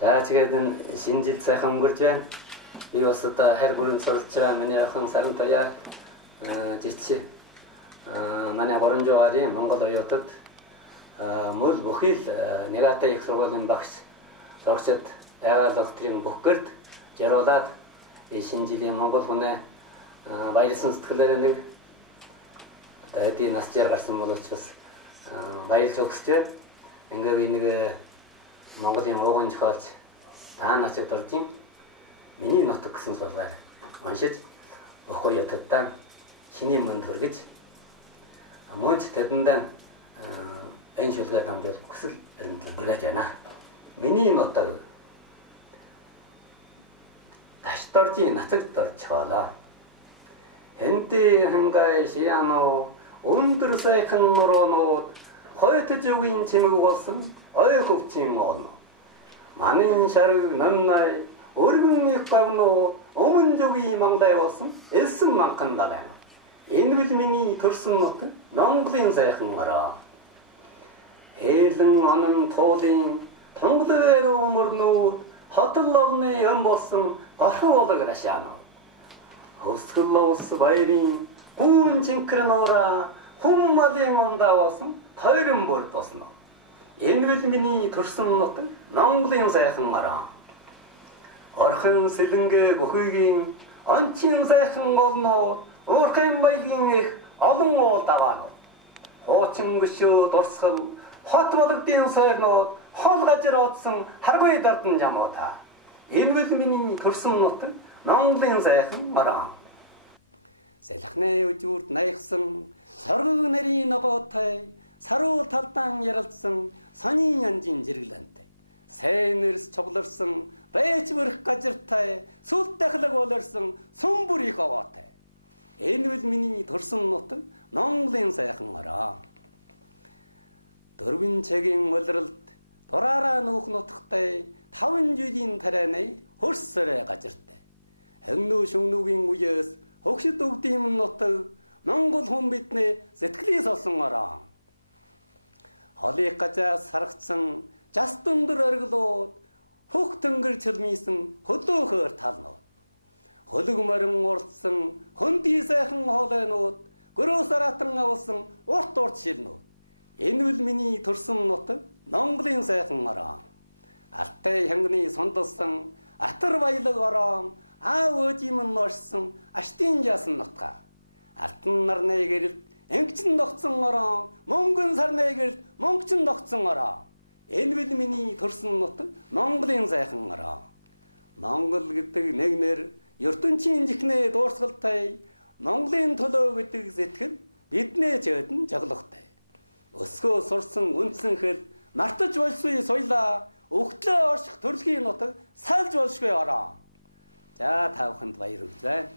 За тэгээд шинэ жил сайхан өнгөрж байна. Би бас одоо хайр бүрэн суралцж байгаа миний охин Сарантаяа жичи манай 300 гаруй Монгол оюутад мөл бүхий л Нэгата их сургуулийн багш зогсоод байгаа л тэрийн бүх гэрд жаруулаад шинэ жилийн Монгол хүнээ баярлсан сэтгэлээр нэг эдийн насчаар гарсан боловч бас баярлж өгсөж байна. Ингээ би нэг Монголын ууган зохиолч Даан Ачиг дурдсан миний нутаг гэсэн сургаар уншиж өх оюутадаа шинийн манд хүргэж мөн ч тэдэндээ энэ шүлгээ дамжуулах хүсэл эрмэлзэл хүргэж байна. Миний нутаг Таштаржи нацагт орж хоолоо. Хэнди хангай шиано өндөр сайхан нуроонууд хоёрт зөвгийн чимэг болсон ой хөвчин оно. Манын шарыг намнай өргөн их гавно өмнө зөвгийн маңлай болсон элсэн манхан далайна. Энэ бил миний төрсөн нут Монголын сайхан ороо. Хээлэн онон туулын тонглоор өмөрнүүд хотол олны юм болсон горхоо болгорашаано. Хөсгөл ус баярын гүн жинкэр нуура хүммадын ондаа болсон тойрон бүр тусно. Энэ бил миний төрсөн нут Монголын сайхан ороо. Орхон сэлэнгэ гөхөгийн ончин сайхан олноо уурхайн баялагын их олон уул даваанууд. Хуучин гүшөө дурсгал хот болгодын сойрнууд хол гажир одсон харгуй дардан жамуудаа. Энэ бил миний төрсөн нут Монголын сайхан ороо. Сэлхнээ үжүүрт наягсан соргог нарийн ногоотой саруу талдаан яралцсан сонин янжин жиргэлэнтэй. Сайн нэрс чоглорсон байж бүрх гажиртай сүлт дахлаг болорсон сүмбүр их овоотой. Энэ бил миний төрсөн нут Монголын сайхан ороо. Дөрвөн цагийн улиралд дураараа нүүх нутагтай 5 жилийн тарааны хөрсөрэ гажиртай. Хэгнүү шүнүүгийн үеэс хөгшөд өгдөм нутаг Монгол хүн бидний сэтгэлээс олсон ороо. Холыг гажаас саргацсан жас дүндэр орглууд хөх тэнгэр чөлмийсэн хөдөөхөр талнууд. Хөлөг морин урдсан хөндөй сайхан хоолойнууд гөрөөс аратан авсан урт урт шилнүүд. Энэ бил миний төрсөн нутаг Монголын сайхан ороо. Алтай хянганы сондолсон атар баялаг ороо аав өөжим ношсон аштын жаасан нутгаа. Алтан нарны гэрэлд энгчин тогтсон ороо мөнгөн сарны гэрэлд мөнгчин тогтсон ороо. Энэ бил миний төрсөн нутаг Монголын сайхан ороо. Монгол гэдэг нэг нэр ертөнцийн жихнээ дуурсгалтай Монголын төлөө гэдэг сэтгэл биднээ чөдөн жоглохтой. Өсгөө сурсан үндсэн хэл мартаж болсгүй соёлоо өгтлөө орших төрөлхийн нутаг салж болшгүй ороо. За та бүхэнд баяр хүргэж байна.